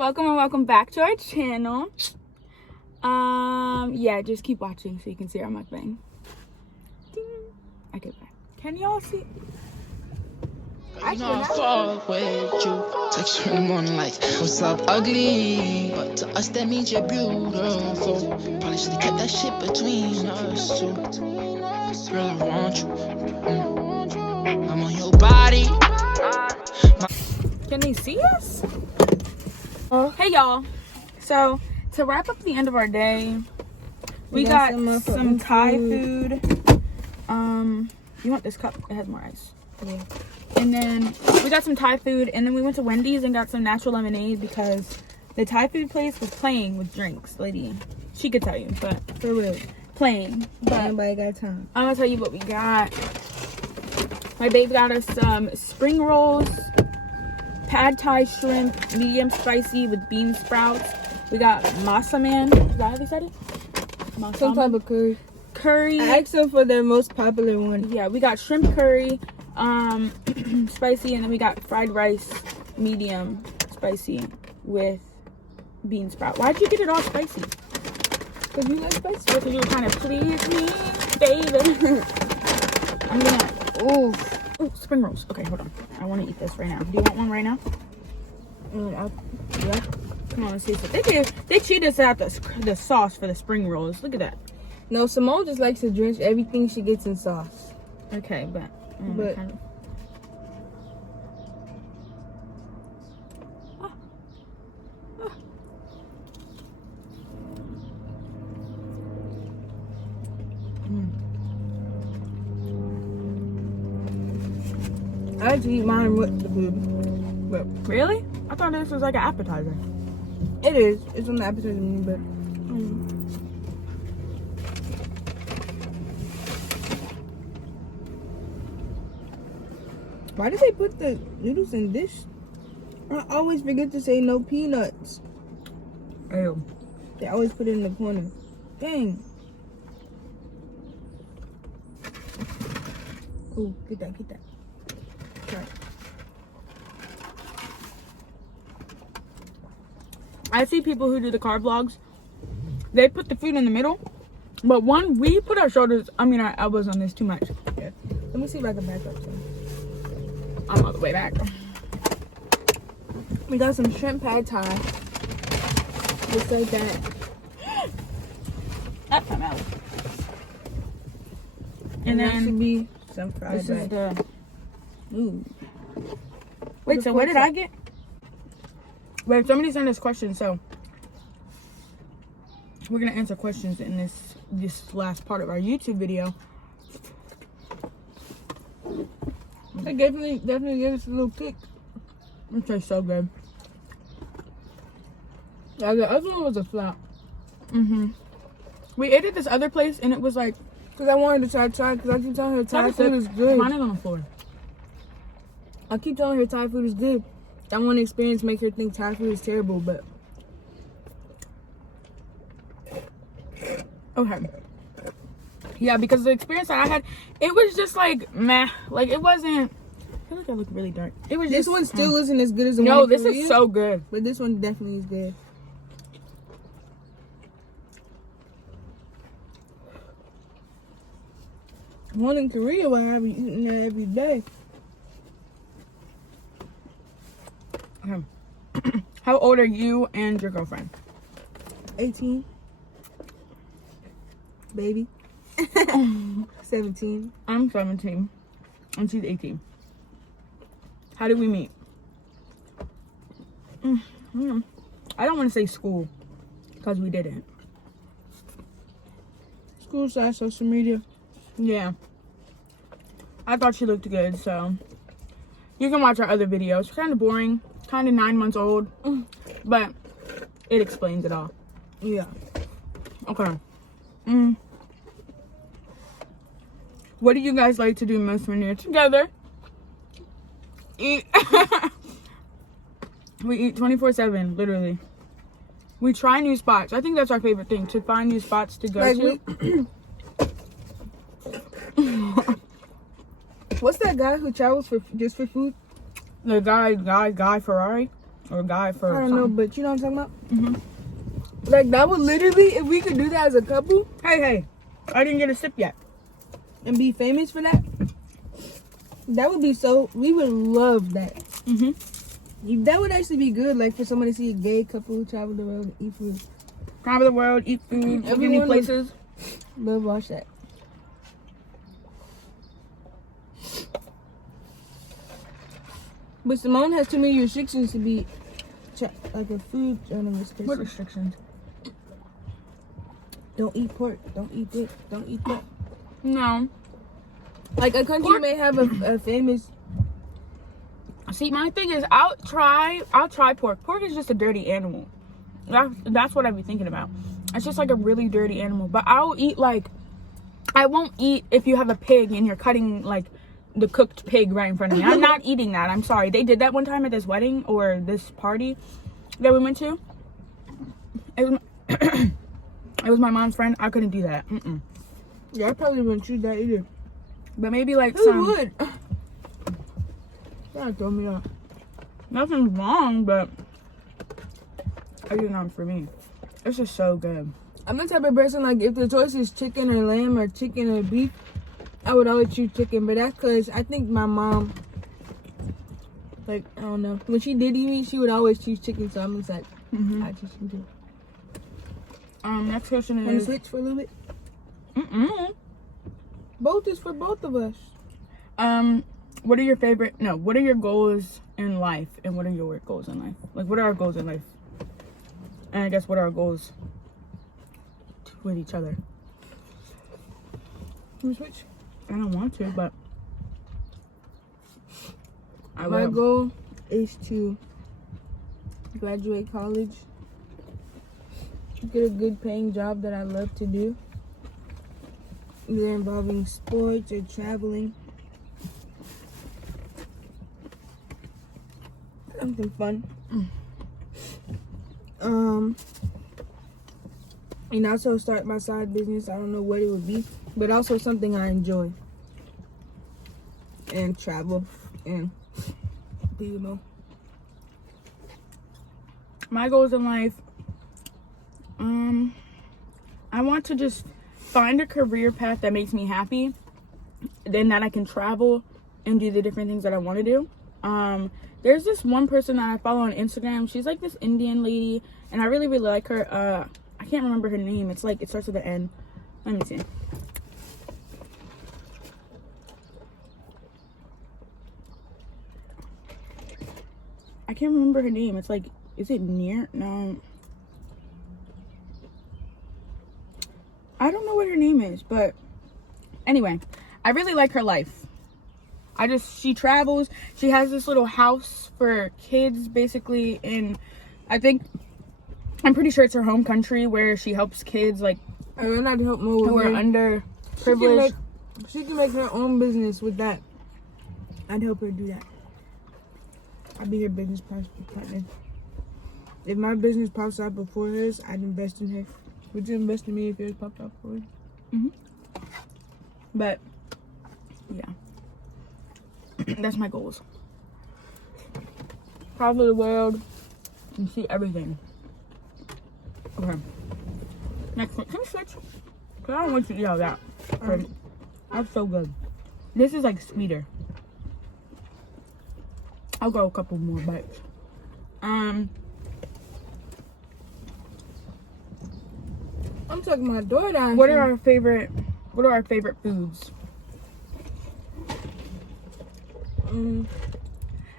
welcome and welcome back to our channel. Yeah, just keep watching so you can see our mukbang. Ding. Okay, bye. Can y'all see? You know I fuck with you. Text you in the morning like, what's up, ugly? But to us that means you're beautiful. Probably should've kept that shit between us two. Girl, I want you. I'm on your body. Can they see us? Hey y'all. So to wrap up the end of our day, we got some Thai food. You want this cup? It has more ice. Yeah. And then we got some Thai food, and then we went to Wendy's and got some natural lemonade because the Thai food place was playing with drinks. Lady, she could tell you, but for real, playing. But nobody got time. I'm gonna tell you what we got. My babe got us some spring rolls, pad Thai shrimp, medium spicy with bean sprouts. We got masa man. Is that how they said it? Some type of curry. Curry. I asked them for their most popular one. Yeah, we got shrimp curry, spicy, and then we got fried rice, medium spicy with bean sprout. Why'd you get it all spicy? Because you like spicy. Because you were trying to please me, baby. I'm gonna. Ooh, spring rolls. Okay, hold on. I want to eat this right now. Do you want one right now? Yeah. Come on, let's see. So they cheated us out the sauce for the spring rolls. Look at that. No, Simone just likes to drench everything she gets in sauce. Okay, but kind of. I like to eat mine with the food. But Really? I thought this was like an appetizer. it is. It's on the appetizer menu, but why did they put the noodles in this? I always forget to say no peanuts. Ew. They always put it in the corner. Dang. Oh, get that. Try it. I see people who do the car vlogs. They put the food in the middle, but we put our shoulders. I mean, our elbows on this too much. Yeah. Let me see if I can back up some. I'm all the way back. We got some shrimp pad thai. Just like that. That come out. And then that should be some fried This is rice. the. Ooh. Wait, so what did I get? Wait, somebody sent us questions, so we're gonna answer questions in this last part of our YouTube video. It definitely gave us a little kick. It tastes so good. Yeah, the other one was a flop. We ate at this other place, and it was like, Because I wanted to try because I keep telling her Thai food is good. Mine is on the floor. I keep telling her Thai food is good. I want to experience make her think Thai food is terrible, but Okay. Yeah, because the experience that I had, it was just like meh. Like it wasn't. I feel like I look really dark. It was this just, one still isn't as good as the one. No, in this Korea, is so good. But this one definitely is good. One in Korea, where I be eating that every day. Okay. How old are you and your girlfriend? 18. Baby. 17. I'm 17, and she's 18. How did we meet? I don't want to say school, because we didn't. School / social media. Yeah. I thought she looked good, so you can watch our other videos. Kind of boring, kind of 9 months old, but it explains it all. Yeah. Okay. What do you guys like to do most when you're together? Eat. We eat 24/7, literally. We try new spots. I think that's our favorite thing, to find new spots to go to. What's that guy who travels just for food? The guy Ferrari. or guy for I don't know, but you know what I'm talking about? Mm-hmm. Like, that would literally, if we could do that as a couple Hey, I didn't get a sip yet. and be famous for that, that would be so, we would love that. Mm-hmm. That would actually be good, like, for someone to see a gay couple who travel the world and eat food. Travel the world, eat food, go new places. Love watch that. But Simone has too many restrictions to be like a food journalist. What restrictions? Don't eat pork. Don't eat this. Don't eat that. No. Like a country may have a famous. See, my thing is, I'll try pork. Pork is just a dirty animal. That's what I'd be thinking about. It's just like a really dirty animal. But I'll eat I won't eat if you have a pig and you're cutting like the cooked pig right in front of me. I'm not eating that. I'm sorry. They did that one time at this wedding or this party that we went to. It was my mom's friend. I couldn't do that. Yeah, I probably wouldn't choose that either. But maybe like Who would? That throw me off. nothing's wrong, but it's not for me. It's just so good. I'm the type of person, like, if the choice is chicken or lamb or chicken or beef, I would always choose chicken. But that's because I think my mom, like, I don't know, when she did eat meat, she would always choose chicken. So I'm just like, I choose chicken too. Next question Can we is. switch for a little bit? Both is for both of us. What are your goals in life, and what are your goals in life? Like, what are our goals in life? And I guess what are our goals with each other? Can we switch? I don't want to, but My goal is to graduate college, get a good paying job that I love to do, either involving sports or traveling. Something fun. And also start my side business. I don't know what it would be, but also something I enjoy. And travel and do you know? My goals in life, I want to just find a career path that makes me happy, then that I can travel and do the different things that I want to do. There's this one person that I follow on Instagram. She's like this Indian lady, and I really, really like her. I can't remember her name. It's like, it starts with an N. Let me see. I can't remember her name. It's like, is it Near? No. I don't know what her name is, but anyway, I really like her life. She travels. She has this little house for kids, basically, in, I'm pretty sure it's her home country, where she helps kids, like, I would like to help more who with are her. underprivileged. She can make her own business with that. I'd help her do that. I'd be her business partner. If my business pops out before hers, I'd invest in her. Would you invest in me if yours popped out before hers? But, yeah. That's my goals. Travel the world and see everything. Okay. Next one. Can we switch? Because I don't want you to eat all that. That's so good. This is like sweeter. I'll go a couple more bites. I'm talking about DoorDash. What are our favorite foods?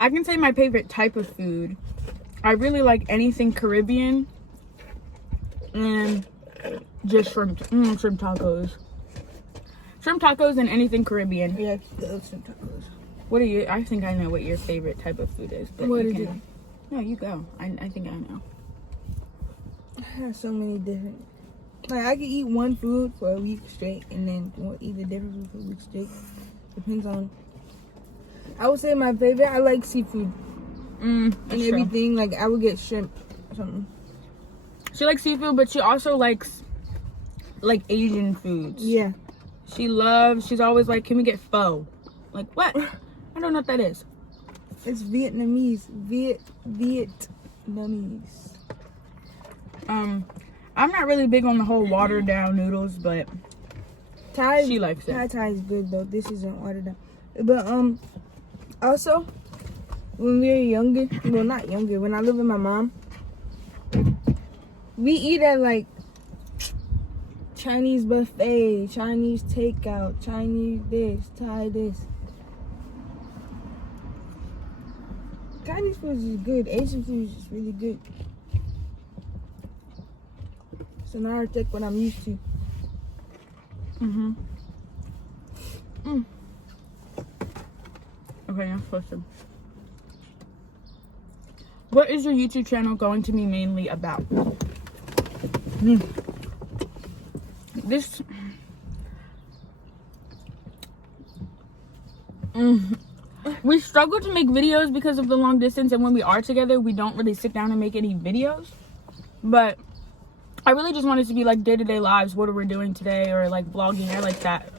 I can say my favorite type of food. I really like anything Caribbean and just shrimp tacos. Shrimp tacos and anything Caribbean. Yeah, those shrimp tacos. What are you? I think I know what your favorite type of food is. But What you is can, it? No, you go. I think I know. I have so many different. Like, I could eat one food for a week straight and then eat a different food for a week straight. Depends on. I would say my favorite, I like seafood. And everything. Like, I would get shrimp or something. She likes seafood, but she also likes like Asian foods. Yeah. She's always like, can we get pho? Like, what? I don't know what that is. It's Vietnamese. Vietnamese. I'm not really big on the whole watered down noodles, but Thai, she likes it. Thai is good though. This isn't watered down. But also when we were younger, well not younger, when I lived with my mom, we eat at like Chinese buffet, Chinese takeout, Chinese this, Thai this. Chinese food is good. Asian food is just really good. So now I take what I'm used to. Okay, I'm supposed to. What is your YouTube channel going to be mainly about? This. We struggle to make videos because of the long distance, and when we are together, we don't really sit down and make any videos. But I really just want it to be like day-to-day lives. What are we doing today? Or like vlogging. I like that.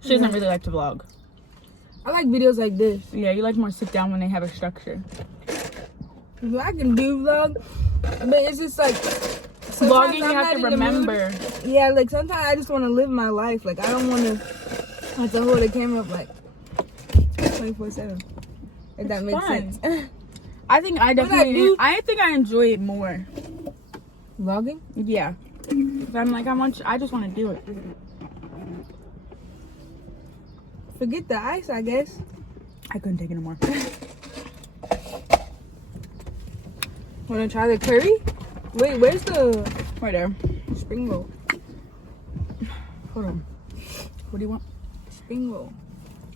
She doesn't really like to vlog. I like videos like this. Yeah, you like more sit down when they have a structure. I can do vlog, but it's just like Vlogging, you have to remember. Yeah, like sometimes I just want to live my life. Like I don't want to have to hold the camera up like 24/7. If that makes sense. I think I definitely. I think I enjoy it more. Vlogging? Yeah. I'm like I just want to do it. Forget the ice, I guess. I couldn't take it anymore. Want to try the curry? Wait, where's the Right there. spring roll? Hold on. What do you want? Spring roll.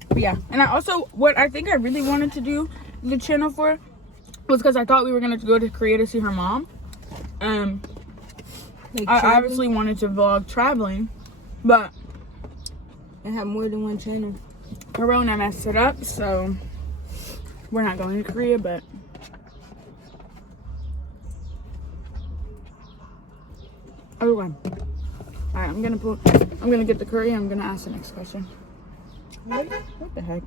But yeah, and I also what I think I really wanted to do the channel for was because I thought we were gonna go to Korea to see her mom. Like I traveling? obviously wanted to vlog traveling, but And have more than one channel. Corona messed it up, so we're not going to Korea. But okay. All right, I'm gonna get the curry. I'm gonna ask the next question. What the heck?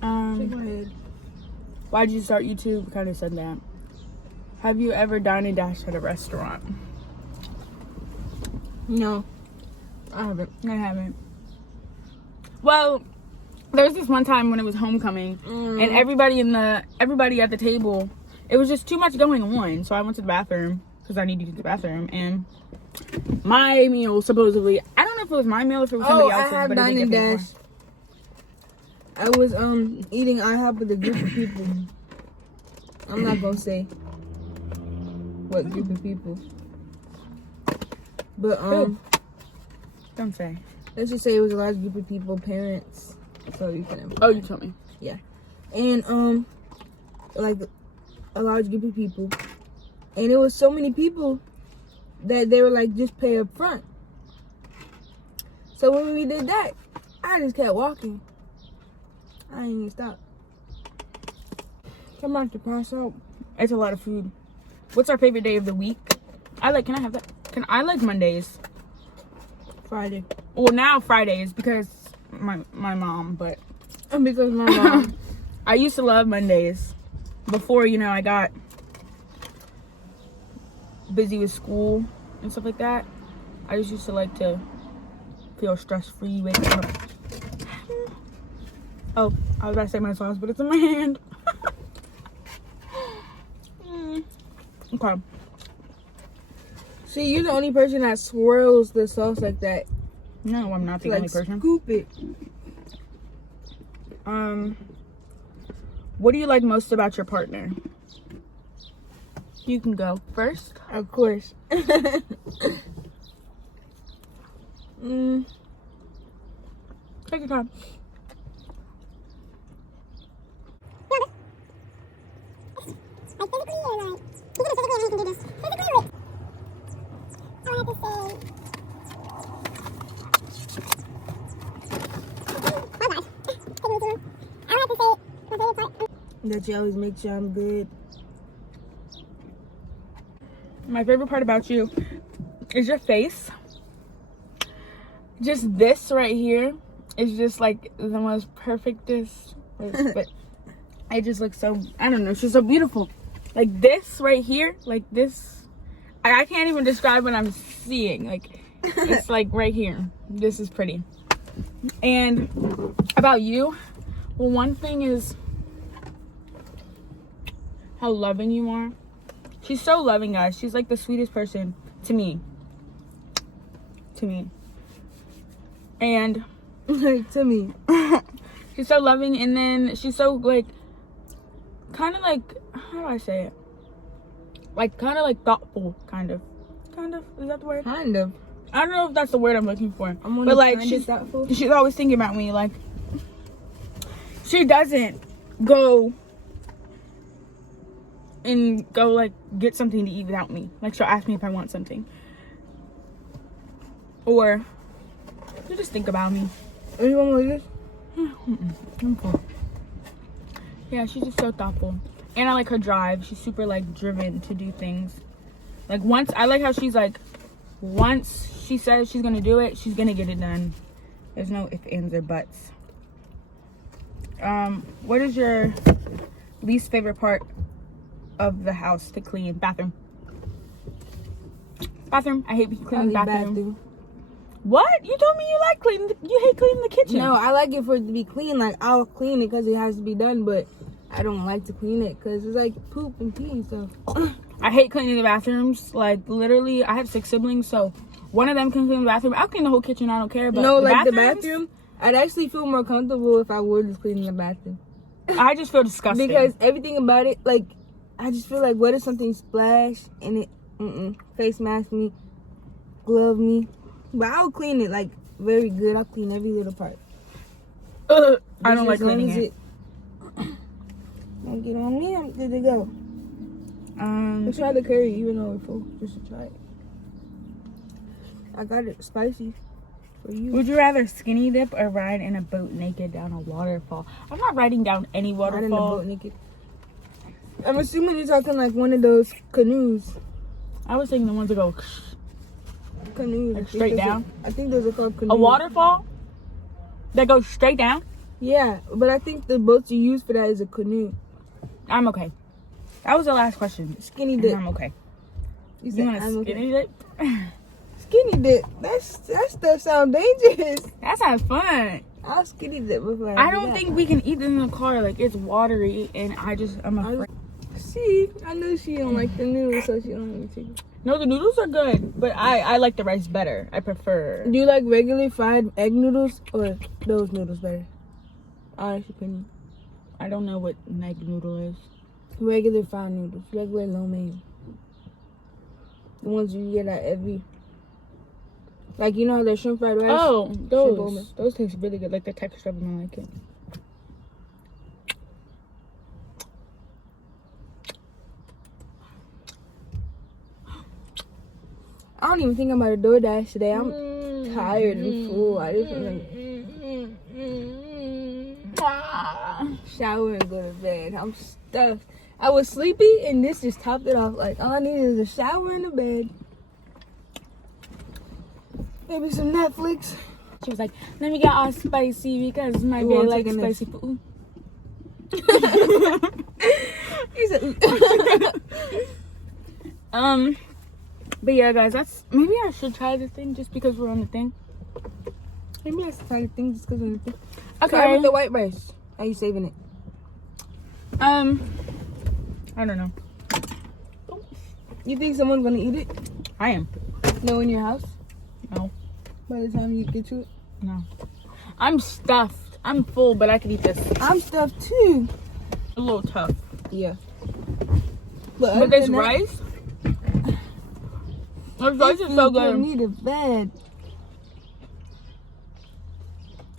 Go ahead. Why did you start YouTube? Kind of said that. Have you ever dined and dashed at a restaurant? No, I haven't. I haven't. Well, there was this one time when it was homecoming, and everybody at the table, it was just too much going on. So I went to the bathroom because I needed to use the bathroom, and my meal supposedly, I don't know if it was my meal or if it was somebody else's, I have but it dined didn't and get paid dashed. I was eating IHOP with a group of people. I'm not gonna say what group of people, but Who? Don't say. let's just say it was a large group of people, parents. So you can. Oh, you told me. And like a large group of people, and it was so many people that they were like, just pay up front. So when we did that, I just kept walking. I didn't even stop. I'm about to pass out. It's a lot of food. What's our favorite day of the week? Can I have that? I like Mondays. Friday. Well, now Fridays because my mom, but And because my mom. I used to love Mondays before, I got busy with school and stuff like that. I just used to like to feel stress-free, waking up. Oh, I was about to say my sauce, but it's in my hand. Okay. See, you're the only person that swirls the sauce like that. No, I'm not the Like only person. scoop it. What do you like most about your partner? You can go first. Of course. Take your time. That you always make sure I'm good. My favorite part about you is your face. just this right here is just like the most perfectest. But it just looks so, I don't know, it's just so beautiful. Like this right here, like this, I can't even describe what I'm seeing. Like, it's like right here. This is pretty. And about you, well, one thing is how loving you are. She's so loving, guys. She's like the sweetest person to me. And to me. she's so loving, and then she's so like, kind of like, how do I say it? Like, kind of like thoughtful, kind of. Is that the word? Kind of. I don't know if that's the word I'm looking for. But like, she's always thinking about me. Like, she doesn't go like get something to eat without me. Like, she'll ask me if I want something, or she'll just think about me. You want more of this? I'm cool. Yeah, she's just so thoughtful. And I like her drive. She's super like driven to do things. Like, I like how she's like, once she says she's gonna do it, she's gonna get it done. There's no ifs, ands, or buts. What is your least favorite part of the house to clean? Bathroom. I hate cleaning bathroom. What? You told me you hate cleaning the kitchen. No, I like it for it to be clean. Like, I'll clean it because it has to be done, but I don't like to clean it because it's like poop and pee and stuff. I hate cleaning the bathrooms. Like, literally, I have 6 siblings, so one of them can clean the bathroom. I'll clean the whole kitchen, I don't care. But no, like the bathroom, I'd actually feel more comfortable if I were just cleaning the bathroom. I just feel disgusting. Because everything about it, like, I just feel like, what if something splash and it, face mask me, glove me. But I'll clean it, like, very good. I'll clean every little part. I don't like cleaning it. Don't get on me, I'm good to go. Let's try the curry, even though we're full, just to try it. I got it spicy for you. Would you rather skinny dip or ride in a boat naked down a waterfall? I'm not riding down any waterfall. Ride in a boat naked. I'm assuming you're talking like one of those canoes. I was thinking the ones that go canoes. Like straight down? I think those are called canoes. A waterfall that goes straight down? Yeah, but I think the boat you use for that is a canoe. I'm okay. That was the last question. Skinny dip. I'm okay. You want a skinny dip? Skinny dip. That stuff sounds dangerous. That sounds fun. I'll skinny dip before I don't think we can eat this in the car. Like, it's watery, and I'm afraid. See, I know she don't like the noodles, so she don't want me to. No, the noodles are good, but I like the rice better. I prefer. Do you like regular fried egg noodles or those noodles better? Honest opinion. I don't know what an egg noodle is. Regular fried noodles, regular lo mein. The ones you get at every. Like, you know how there's shrimp fried rice? Oh, those taste really good. Like, the texture of them, I like it. I don't even think I'm about to DoorDash today. I'm tired and full. I just want to shower and go to bed. I'm stuffed. I was sleepy and this just topped it off. Like, all I need is a shower and a bed. Maybe some Netflix. She was like, let me get all spicy because my baby likes spicy food. He said, but yeah, guys, maybe I should try the thing just because we're on the thing. maybe I should try the thing just because of the thing. Okay. Try with the white rice. How you saving it? I don't know. You think someone's gonna eat it? I am. No, in your house? No. By the time you get to it? No. I'm stuffed. I'm full, but I could eat this. I'm stuffed too. A little tough. Yeah. But this rice. This rice is so good. I need a bed.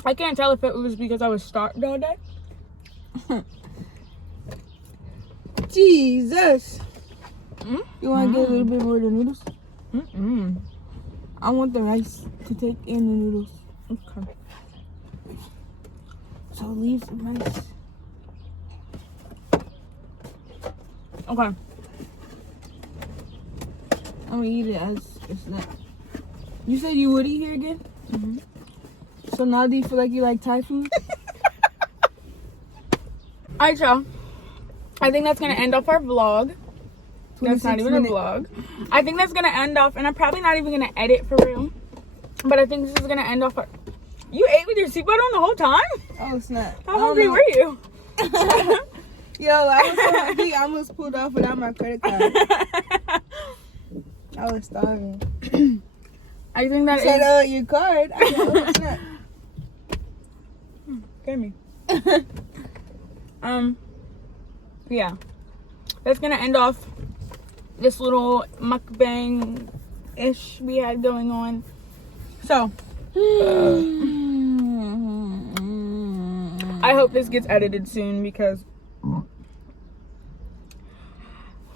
I can't tell if it was because I was starved all day. Jesus. You want to get a little bit more of the noodles? I want the rice to take in the noodles. Okay. So leave some rice. Okay. I'm gonna eat it as a snack. You said you would eat here again? So now do you feel like you like Thai food? Alright, y'all. I think that's gonna end off our vlog. That's not 26 even minutes. a vlog. I think that's gonna end off, and I'm probably not even gonna edit for real. But I think this is gonna end off our... You ate with your seatbelt on the whole time? Oh snap! How hungry were you? Yo, I was so hungry. I almost pulled off without my credit card. I was starving. I think that You said, your card. I said, oh snap. Give me. Yeah. That's gonna end off this little mukbang-ish we had going on. So, I hope this gets edited soon because,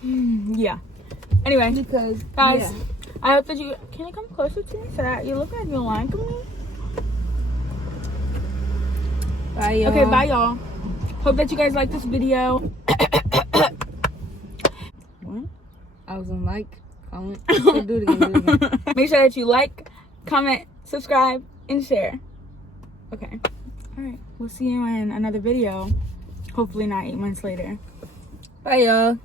yeah. Anyway, Because guys, yeah. I hope that you, can you come closer to me so that you look like you like me? Bye, y'all. Okay, bye y'all. Hope that you guys like this video. What? I was on like, comment. So do it again. Make sure that you like, comment, subscribe, and share. Okay. Alright. We'll see you in another video. Hopefully not 8 months later. Bye, y'all.